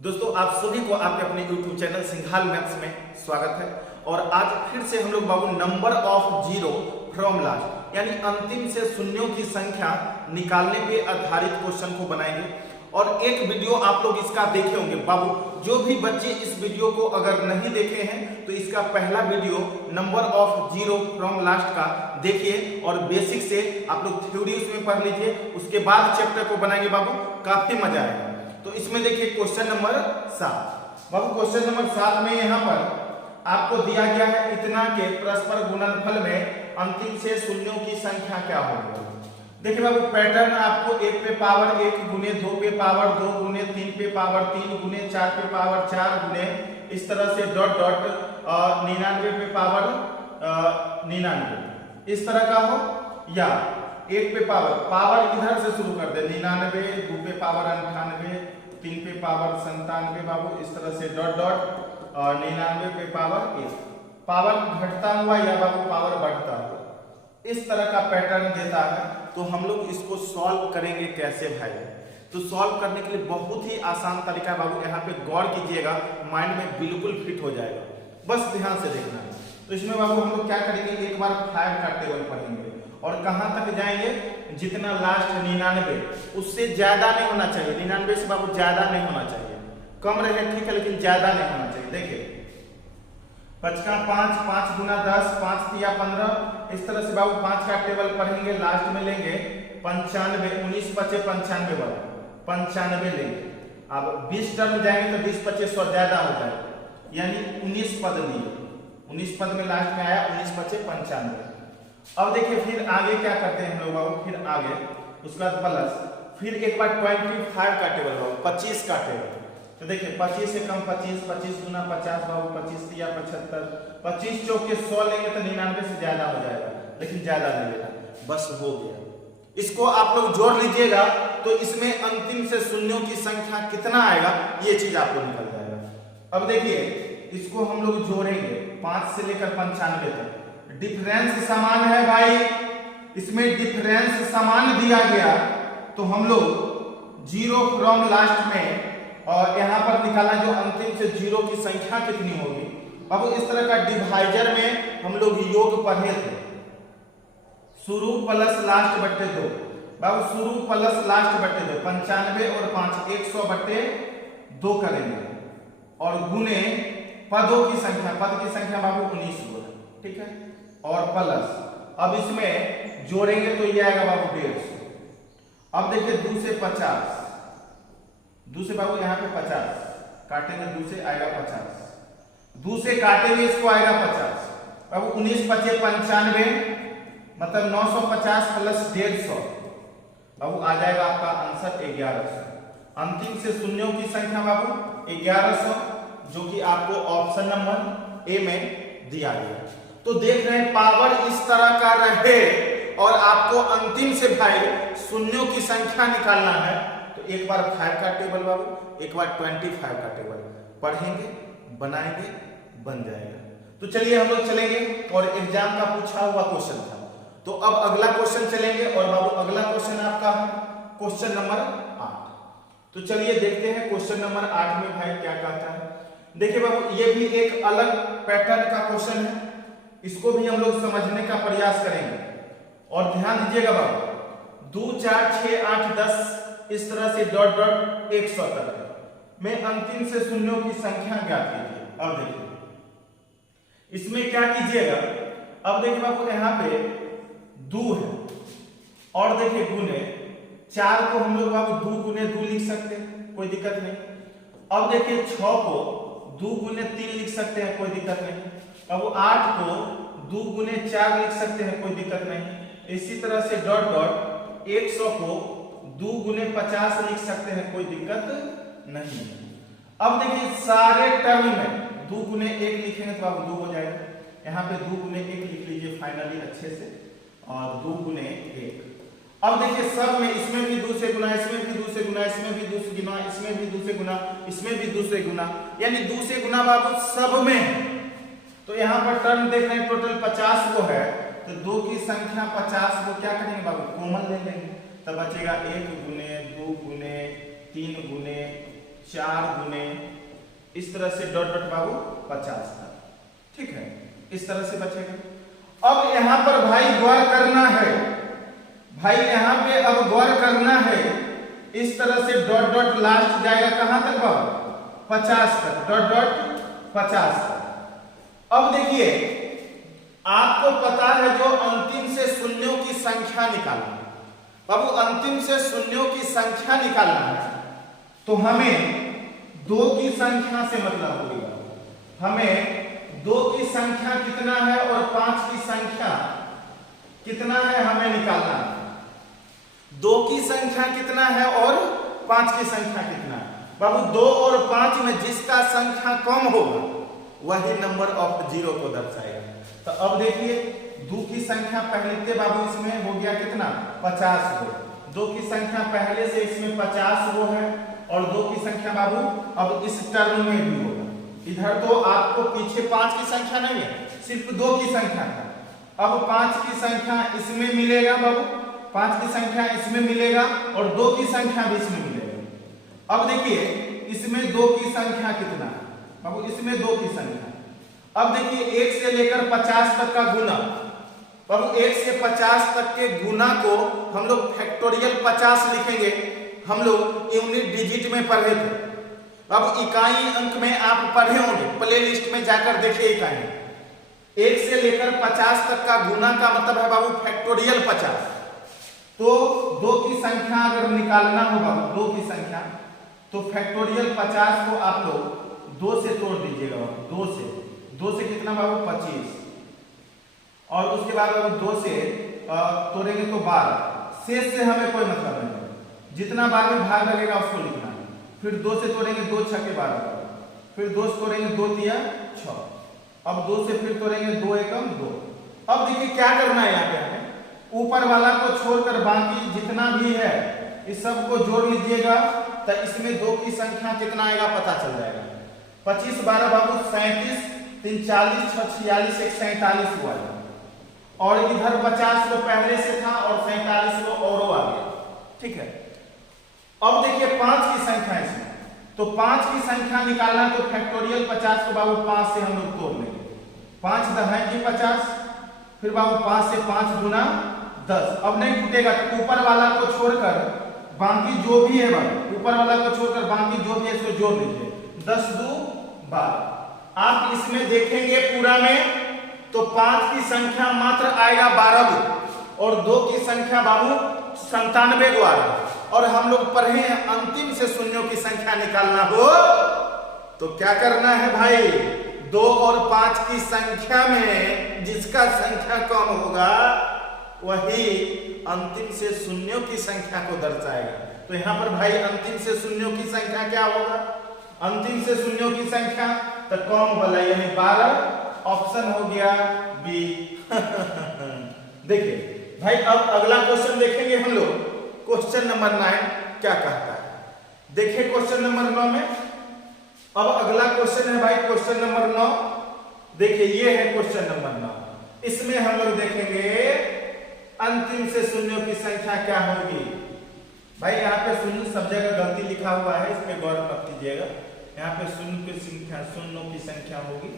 दोस्तों आप सभी को आपके अपने YouTube चैनल सिंघाल मैथ्स में स्वागत है। और आज फिर से हम लोग बाबू number of zero from last यानी अंतिम से शून्यों की संख्या निकालने पे आधारित क्वेश्चन को बनाएंगे। और एक वीडियो आप लोग इसका देखे होंगे बाबू, जो भी बच्चे इस वीडियो को अगर नहीं देखे हैं तो इसका पहला video number of zero from last का देखिए और बेसिक से आप लोग थ्योरी उसमें पढ़ लीजिए, उसके बाद चैप्टर को बनाएंगे बाबू, काफी मजा आएगा। तो इसमें देखिए क्वेश्चन नंबर 7 बाबू, क्वेश्चन नंबर 7 में यहाँ पर आपको दिया गया है इतना के परस्पर गुणनफल में अंतिम से शून्यों की संख्या क्या होगी। देखिए बाबू पैटर्न आपको 1 पे पावर 1 गुने 2 पे पावर 2 गुने 3 पे पावर 3 गुने 4 पे पावर 4 गुने इस तरह से डॉट डॉट 99 पे पावर 99 इस तरह का हो, या 1 पे पावर इधर से शुरू कर दे 99, 2 पे पावर 98, 3 पे पावर 97 बाबू, इस तरह से डॉट डॉट और 99 पे पावर 1, पावर घटता हुआ या बाबू पावर बढ़ता हुआ इस तरह का पैटर्न देता है। तो हम लोग इसको सॉल्व करेंगे कैसे भाई। तो सॉल्व करने के लिए बहुत ही आसान तरीका बाबू, यहाँ पे गौर कीजिएगा, माइंड में बिल्कुल फिट हो जाएगा, बस ध्यान से देखना है। तो इसमें बाबू हम लोग क्या करेंगे, एक बार 5 का टेबल पढ़ेंगे और कहां तक जाएंगे, जितना लास्ट 99 उससे ज्यादा नहीं होना चाहिए, 99 से बाबू ज्यादा नहीं होना चाहिए, कम रहे ठीक है लेकिन ज्यादा नहीं होना चाहिए। देखिए 5 का 5, 5 गुना 10, 5 तिया 15 इस तरह से बाबू 5 का टेबल पढ़ेंगे, लास्ट में लेंगे 95, 19 पचे 95 बाबू 95 लेंगे। अब 20 टर्म जाएंगे तो 20 पचे 100 ज्यादा हो जाएगा, यानी 19 पद लिए, 19 पद में लास्ट में आया 19 पचे 95। अब देखिए फिर आगे क्या करते हैं हम लोग बाबू, फिर आगे उसके बाद प्लस, फिर एक बार 25 का टेबल बाबू, 25 का टेबल। तो देखिए 25 से कम 25, 25 गुना 50 बाबू 25 तिया 75, 25 चौक के 100 लेंगे तो 99 से ज्यादा हो जाएगा, लेकिन ज्यादा नहीं लेना, बस हो गया। इसको आप लोग जोड़ लीजिएगा तो इसमें अंतिम से शून्यों की संख्या कितना आएगा ये चीज आपको निकल जाएगा। अब देखिए इसको हम लोग जोड़ेंगे 5 से लेकर 95 तक, डिफरेंस समान है भाई, इसमें डिफरेंस समान दिया गया तो हम लोग जीरो फ्रॉम लास्ट में और यहां पर निकाला जो अंतिम से जीरो की संख्या कितनी होगी बाबू। इस तरह का डिवाइजर में हम लोग योग पढ़े थे, शुरू प्लस लास्ट बट्टे 2 बाबू, शुरू प्लस लास्ट बट्टे 2, 95 और 5 100 बट्टे 2 करेंगे और गुने पदों की संख्या, पद की संख्या बाबू 19 हुआ, ठीक है, और प्लस अब इसमें जोड़ेंगे तो ये आएगा बाबू 150। अब देखिए 2 से 50, 2 से बाबू यहाँ पे 50 काटेंगे, 2 से आएगा 50, 2 से काटेंगे इसको आएगा 50 बाबू, 19 पचे 95 मतलब 950 प्लस 150 बाबू आ जाएगा आपका आंसर 1100। अंतिम से शून्यों की संख्या बाबू 1100, जो कि आपको ऑप्शन नंबर ए में दिया गया। तो देख रहे हैं पावर इस तरह का रहे और आपको अंतिम से भाई शून्यों की संख्या निकालना है तो एक बार 5 का टेबल बाबू, एक बार 25 का टेबल पढ़ेंगे, बनाएंगे, बन जाएगा। तो चलिए हम लोग चलेंगे और एग्जाम का पूछा हुआ क्वेश्चन था, तो अब अगला क्वेश्चन चलेंगे और बाबू अगला क्वेश्चन आपका है क्वेश्चन नंबर 8। तो चलिए देखते हैं क्वेश्चन नंबर 8 में भाई क्या कहता है। देखिए बाबू ये भी एक अलग पैटर्न का क्वेश्चन है, इसको भी हम लोग समझने का प्रयास करेंगे और ध्यान दीजिएगा बाबू, 2 4 6 8 10 इस तरह से डॉट डॉट 100 तक में अंतिम से शून्यों की संख्या ज्ञात कीजिए। अब देखिए इसमें क्या कीजिएगा, अब देखिए बाबू यहाँ पे 2 है और देखिए गुने 4 को हम लोग बाबू 2 गुने 2 लिख सकते हैं, कोई दिक्कत नहीं। अब देखिए 6 को 2 गुने 3 लिख सकते हैं, कोई दिक्कत नहीं। अब 8 को 2 गुने 4 लिख सकते हैं, कोई दिक्कत नहीं। इसी तरह से डॉट डॉट 100 को 2 गुने 50 लिख सकते हैं, कोई दिक्कत नहीं। अब देखिए सारे टर्म में 2 गुने 1 लिखेंगे तो आप 2 हो जाएगा, यहाँ पे 2 गुने 1 लिख लीजिए फाइनली अच्छे से, और 2 गुने 1। अब देखिए सब में, इसमें भी 2 से गुना, इसमें भी 2 से गुना, इसमें भी 2 से गुना, इसमें भी 2 से गुना, इसमें भी 2 से गुना, यानी 2 से गुना बाबू सब में। तो यहाँ पर टर्म देख रहे हैं टोटल 50 को है, तो 2 की संख्या 50 को क्या करेंगे बाबू, कॉमन ले लेंगे, तब बचेगा 1 गुने 2 गुने 3 गुने 4 गुने इस तरह से डॉट डॉट बाबू 50 तक, ठीक है, इस तरह से बचेगा। अब यहां पर भाई गौर करना है, भाई यहां पे अब गौर करना है, इस तरह से डॉट डॉट लास्ट जाएगा कहां तक बाबू 50 तक, डॉट डॉट 50 तक। अब देखिए आपको पता है जो अंतिम से शून्यों की संख्या निकालना, बाबू अंतिम से शून्यों की संख्या निकालना है तो हमें 2 की संख्या से मतलब होगा, हमें 2 की संख्या कितना है और 5 की संख्या कितना है हमें निकालना है। 2 की संख्या कितना है और 5 की संख्या कितना है बाबू, 2 और 5 में जिसका संख्या कम होगा वही नंबर ऑफ जीरो को दर्शाएगा। तो अब देखिए 2 की संख्या पहले थे बाबू, इसमें हो गया कितना 50 को, 2 की संख्या पहले से इसमें 50 वो है और 2 की संख्या बाबू अब इस टर्म में भी होगा। इधर तो आपको पीछे 5 की संख्या नहीं है, सिर्फ 2 की संख्या है। अब 5 की संख्या इसमें मिलेगा बाबू, 5 की संख्या इसमें मिलेगा और 2 की संख्या भी इसमें मिलेगा। अब देखिए इसमें 2 की संख्या कितना है बाबू, इसमें 2 की संख्या। अब देखिए 1 से लेकर 50 तक का गुना बाबू, 1 से 50 तक के गुना को हम लोग फैक्टोरियल 50 लिखेंगे, हम लोग यूनिट डिजिट में पढ़े थे बाबू, इकाई अंक में आप पढ़े होंगे, प्ले लिस्ट में जाकर देखिए इकाई। 1 से लेकर 50 तक का गुना का मतलब है बाबू फैक्टोरियल 50। तो 2 की संख्या अगर निकालना हो बाबू, 2 की संख्या, तो फैक्टोरियल 50 को आप लोग 2 से तोड़ दीजिएगा बाबू, 2 से कितना बाबू 25, और उसके बाद बाबू 2 से तोड़ेंगे तो 12, शेष से हमें कोई मतलब नहीं, जितना बार में भाग लगेगा उसको लिखना है। फिर 2 से तोड़ेंगे 2 छक्के 12, फिर 2 से तोड़ेंगे 2 तिया 6, अब 2 से फिर तोड़ेंगे 2 एकम 2। अब देखिए क्या करना है यहाँ पे हमें, ऊपर वाला को छोड़कर बाकी जितना भी है इस सब को जोड़ लीजिएगा, तो इसमें 2 की संख्या कितना आएगा पता चल जाएगा। 25 12 बाबू 37, 3 40, 6 46, 1 47 हुआ है, और इधर 50 को पहले से था और 47 को और आ गया, ठीक है। अब देखिए 5 की संख्या इसमें, तो 5 की संख्या निकालना तो फैक्टोरियल 50 को बाबू 5 से हम लोग तोड़ लेंगे, 5 दहाई की 50, फिर बाबू 5 से 5 गुना 10। अब नहीं टूटेगा तो ऊपर वाला को छोड़कर बाकी जो भी है बाबू, ऊपर वाला को छोड़कर बाकी जो भी है इसको जोड़ लीजिए, 10 2 12। आप इसमें देखेंगे पूरा में तो 5 की संख्या मात्र आएगा 12 और 2 की संख्या बाबू 97 को आ रहा है। और हम लोग पढ़े हैं अंतिम से शून्यों की संख्या निकालना हो तो क्या करना है भाई, 2 और 5 की संख्या में जिसका संख्या कम होगा वही अंतिम से शून्यों की संख्या को दर्शाएगा। तो यहाँ पर भाई अंतिम से शून्यों की संख्या क्या होगा, अंतिम से शून्यों की संख्या तो कम वाला यानी 12, ऑप्शन हो गया बी। देखिए भाई अब अगला क्वेश्चन देखेंगे हम लोग, क्वेश्चन नंबर 9 क्या कहता है। देखिए क्वेश्चन नंबर 9 में अब अगला क्वेश्चन है भाई क्वेश्चन नंबर 9। देखिए ये है क्वेश्चन नंबर 9, इसमें हम लोग देखेंगे अंतिम से शून्यों की संख्या क्या होगी। भाई यहाँ पे शून्य सब जगह गलती लिखा हुआ है, इस पे गौर मत कीजिएगा, यहाँ पे शून्य की संख्या शून्यों की संख्या होगी।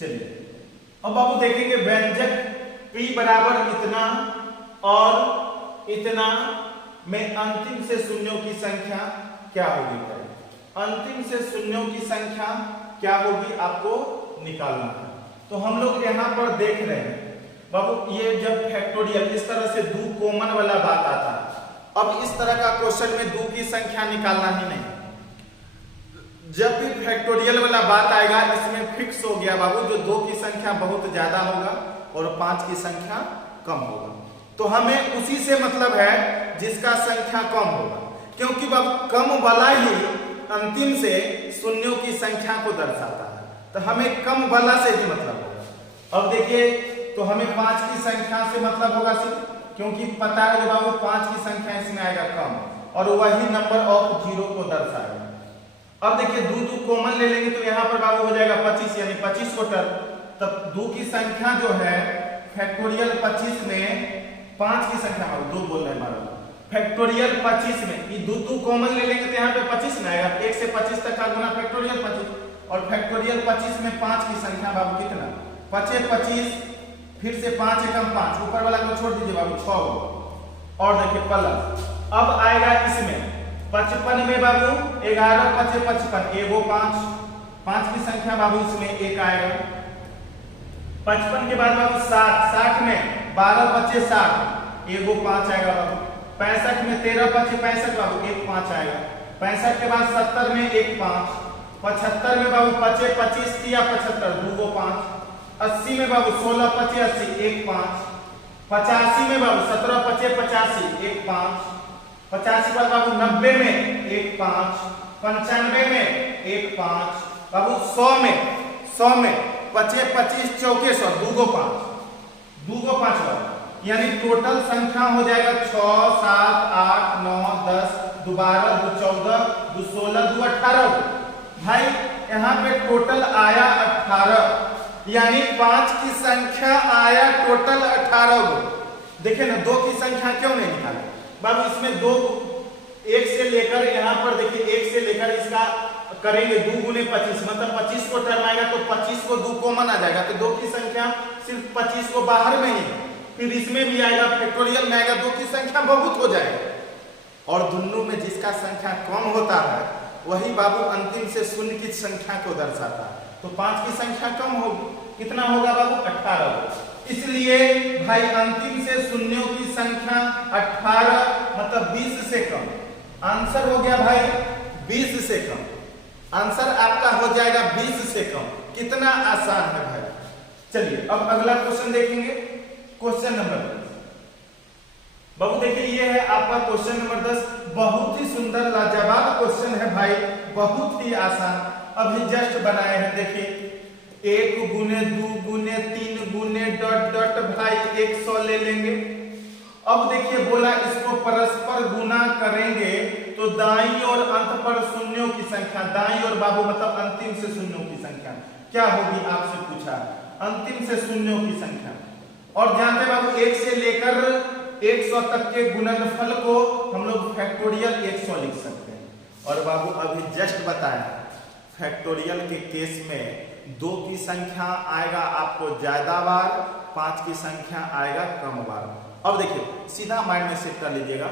चलिए अब बाबू देखेंगे व्यंजक p बराबर इतना और इतना में अंतिम से शून्यों की संख्या क्या होगी। अंतिम से शून्यों की संख्या क्या होगी आपको निकालना है। तो हम लोग यहाँ पर देख रहे हैं बाबू, ये जब फैक्टोरियल इस तरह से 2 कॉमन वाला बात आता है, अब इस तरह का क्वेश्चन में 2 की संख्या निकालना ही नहीं, जब भी फैक्टोरियल वाला बात आएगा इसमें फिक्स हो गया बाबू जो 2 की संख्या बहुत ज्यादा होगा और 5 की संख्या कम होगा। तो हमें उसी से मतलब है जिसका संख्या कम होगा, क्योंकि बाबू कम वाला ही अंतिम से शून्यों की संख्या को दर्शाता है, तो हमें कम वाला से ही मतलब होगा। अब देखिए तो हमें 5 की संख्या से मतलब होगा सिर्फ, क्योंकि पता है बाबू 5 की संख्या इसमें आएगा कम और वही नंबर ऑफ जीरो को दर्शाएगा। अब देखिए 2 कॉमन ले लेंगे तो यहाँ पर बाबू हो जाएगा 25 यानी 25 को टर्म, तब 2 की संख्या जो है फैक्टोरियल 25 में 5 की संख्या 2 बोल रहे हैं फैक्टोरियल 25 में ये दो कॉमन ले लेंगे तो यहाँ पे 25 में आएगा, 1 से 25 तक का गुना फैक्टोरियल 25 और फैक्टोरियल 25 में 5 की संख्या बाबू कितना 25 फिर से 5 एकम 5 ऊपर वाला को छोड़ दीजिए बाबू 6 और देखिए प्लस अब आएगा इसमें 55 में बाबू 11 5 55 एगो 5 की संख्या बाबू इसमें 1 आएगा। 55 के बाद बाबू 60 में 12 बचे 60 एगो 5 आएगा बाबू। 65 में 13 बचे 65 बाबू 1 5 आएगा। 65 के बाद 70 में 1 5। 75 में बाबू 25 या 75 2 5। 80 में बाबू 16 25 80 1 5। 85 में बाबू 17 25 85 1 5। 85 के बाद बाबू 90 में 1 5। 95 में 1 5 बाबू। 100 में 25 25 चौके 100 2 5 यानी टोटल संख्या हो जाएगा 6 7 8 9 10 2 12 2 14 2 16 2 18। भाई यहाँ पे टोटल आया 18 यानी 5 की संख्या आया टोटल 18 गो। देखिए ना 2 की संख्या क्यों नहीं निकाले बाबू, इसमें 2 1 से लेकर यहाँ पर देखिए 1 से लेकर इसका करेंगे 2 गुने 25 मतलब 25 को टर्म आएगा तो 25 को 2 कॉमन आ जाएगा तो 2 की संख्या सिर्फ 25 को बाहर में ही, फिर इसमें भी आएगा फैक्टोरियल में आएगा 2 की संख्या बहुत हो जाएगा और दोनों में जिसका संख्या कम होता है वही बाबू अंतिम से शून्य की संख्या को दर्शाता है। तो 5 की संख्या कम होगी, कितना होगा बाबू 18। इसलिए भाई अंतिम से शून्यों की संख्या 18 मतलब 20 से कम। आंसर हो गया भाई 20 से कम। आंसर आपका हो जाएगा 20 से कम। कितना आसान है भाई। चलिए अब अगला क्वेश्चन देखेंगे, क्वेश्चन नंबर 10। बाबू देखिए ये है आपका क्वेश्चन नंबर 10। बहुत ही सुंदर लाजवाब क्वेश्चन है भाई, बहुत ही आसान। अभी जस्ट बनाए हैं देखिए 1 गुने 2 गुने 3 गुने डॉट डॉट भाई 100 ले लेंगे। अब देखिए बोला इसको परस्पर गुना करेंगे तो दाईं और अंत पर शून्यों की संख्या, दाईं और बाबू मतलब अंतिम से शून्यों की संख्या क्या होगी आपसे पूछा, अंतिम से शून्यों की संख्या। और जानते बाबू 1 से लेकर 100 तक के गुणनफल को हम लोग फैक्टोरियल 100 लिख सकते हैं। और बाबू अभी जस्ट बताया फैक्टोरियल के केस में 2 की संख्या आएगा आपको ज्यादा बार, 5 की संख्या आएगा कम बार। अब देखिए सीधा माइंड में सेट कर लीजिएगा,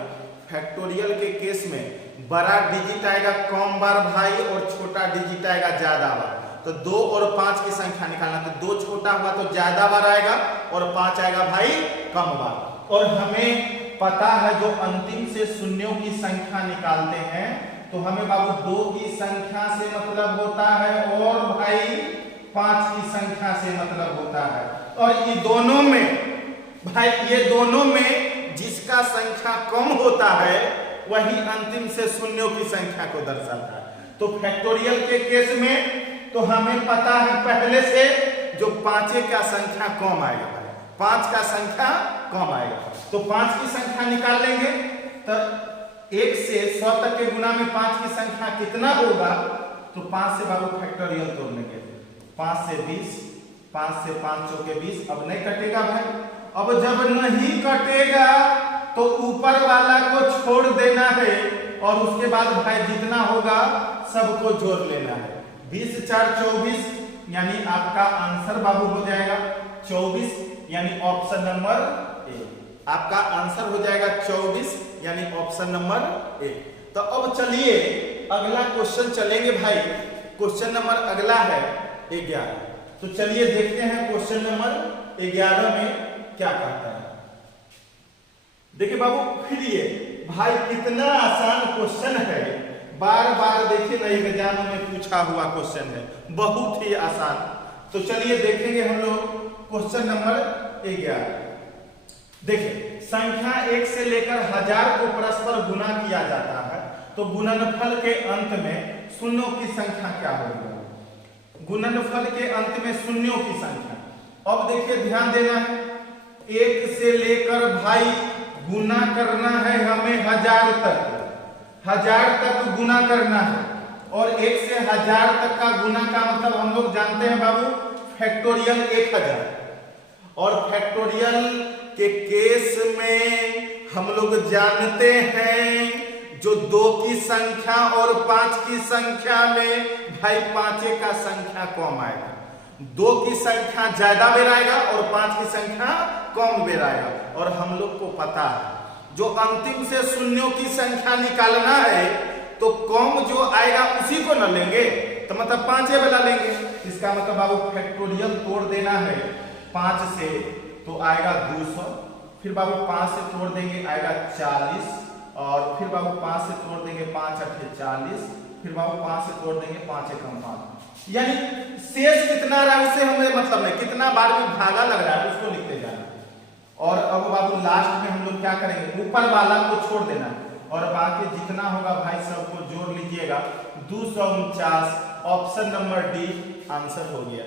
फैक्टोरियल के केस में बड़ा डिजिट आएगा कम बार भाई और छोटा डिजिट आएगा ज्यादा बार। तो 2 और 5 की संख्या निकालना, तो 2 छोटा हुआ तो ज्यादा बार आएगा और 5 आएगा भाई कम बार। और हमें पता है जो अंतिम से शून्यों की संख्या निकालते हैं तो हमें बाबू 2 की संख्या से मतलब होता है और भाई 5 की संख्या से मतलब होता है। और ये दोनों में भाई ये दोनों में जिसका संख्या कम होता है वही अंतिम से शून्यों की संख्या को दर्शाता है। तो फैक्टोरियल के केस में तो हमें पता है पहले से जो 5 का संख्या कम आएगा, 5 का संख्या कम आएगा तो 5 की संख्या निकाल लेंगे। तो 1 से 100 तक के गुना में 5 की संख्या कितना होगा, तो 5 से बाबू फैक्टोरियल तोड़ लेंगे, 5 से 20, 5 से 5 चौके 20। अब नहीं कटेगा भाई, अब जब नहीं कटेगा तो ऊपर वाला को छोड़ देना है और उसके बाद भाई जितना होगा सबको जोड़ लेना है। 20 4 24 यानी आपका आंसर बाबू हो जाएगा 24 यानी ऑप्शन नंबर ए। आपका आंसर हो जाएगा 24 यानी ऑप्शन नंबर ए। तो अब चलिए अगला क्वेश्चन चलेंगे भाई। क्वेश्चन नंबर अगला है 11। तो चलिए देखते हैं क्वेश्चन नंबर 11 में क्या कहता है। देखिए बाबू फिर ये भाई कितना आसान क्वेश्चन है, बार बार देखिए ना एग्जाम में पूछा हुआ क्वेश्चन है, बहुत ही आसान। तो चलिए देखेंगे हम लोग क्वेश्चन नंबर 11। देखिए संख्या 1 से लेकर 1000 को परस्पर गुना किया जाता है तो गुणनफल के अंत में शून्यों की संख्या क्या होगी। गुणनफल के अंत में शून्यों की संख्या। अब देखिए ध्यान देना है, 1 से लेकर भाई गुना करना है हमें 1000 तक, 1000 तक गुना करना है। और 1 से 1000 तक का गुना का मतलब हम लोग जानते हैं बाबू फैक्टोरियल 1000। और फैक्टोरियल के केस में हम लोग जानते हैं जो 2 की संख्या और 5 की संख्या में भाई 5 का संख्या कम आएगा, 2 की संख्या ज्यादा बेर आएगा और 5 की संख्या कम बेर आएगा। और हम लोग को पता है जो अंतिम से शून्यों की संख्या निकालना है तो कम जो आएगा उसी को न लेंगे, तो मतलब 5 वाला लेंगे। इसका मतलब बाबू फैक्टोरियल तोड़ देना है 5 से तो आएगा 200, फिर बाबू 5 से तोड़ देंगे आएगा 40, और फिर बाबू 5 से तोड़ देंगे 5 8 40, फिर बाबू 5 से तोड़ देंगे 5 1 5। यानी शेष कितना रहा उससे हमें मतलब नहीं, कितना बार में भागा लग रहा है उसको लिखते जाना। और अब बाबू लास्ट में हम लोग क्या करेंगे, ऊपर वाला को छोड़ देना और बाकी जितना होगा भाई सबको जोड़ लीजिएगा। 249 ऑप्शन नंबर डी आंसर हो गया।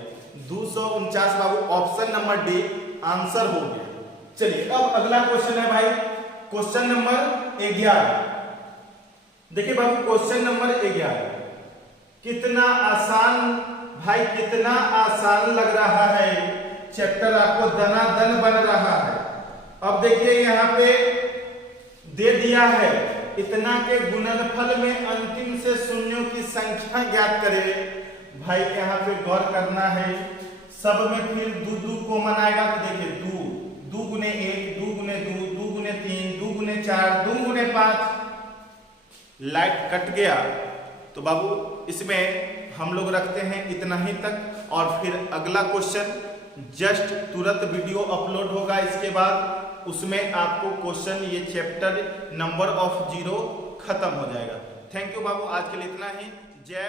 249 बाबू ऑप्शन नंबर डी आंसर हो गया। चलिए अब अगला क्वेश्चन है भाई क्वेश्चन नंबर 11। देखिए बाबू क्वेश्चन नंबर 11 कितना आसान भाई, कितना आसान लग रहा है, चैप्टर आपको दनादन बन रहा है। अब देखिए यहाँ पे दे दिया है इतना के गुणनफल में अंतिम से शून्यों की संख्या ज्ञात करें। भाई यहाँ पे गौर करना है, सब में फिर 2 कॉमन आएगा तो देखिए 2 गुने 1, 2 गुने 2, 2 गुने 3, 2 गुने 4, 2 गुने 5। लाइट कट गया तो बाबू इसमें हम लोग रखते हैं इतना ही तक, और फिर अगला क्वेश्चन जस्ट तुरंत वीडियो अपलोड होगा इसके बाद, उसमें आपको क्वेश्चन ये चैप्टर नंबर ऑफ 0 खत्म हो जाएगा। थैंक यू बाबू, आज के लिए इतना ही। जय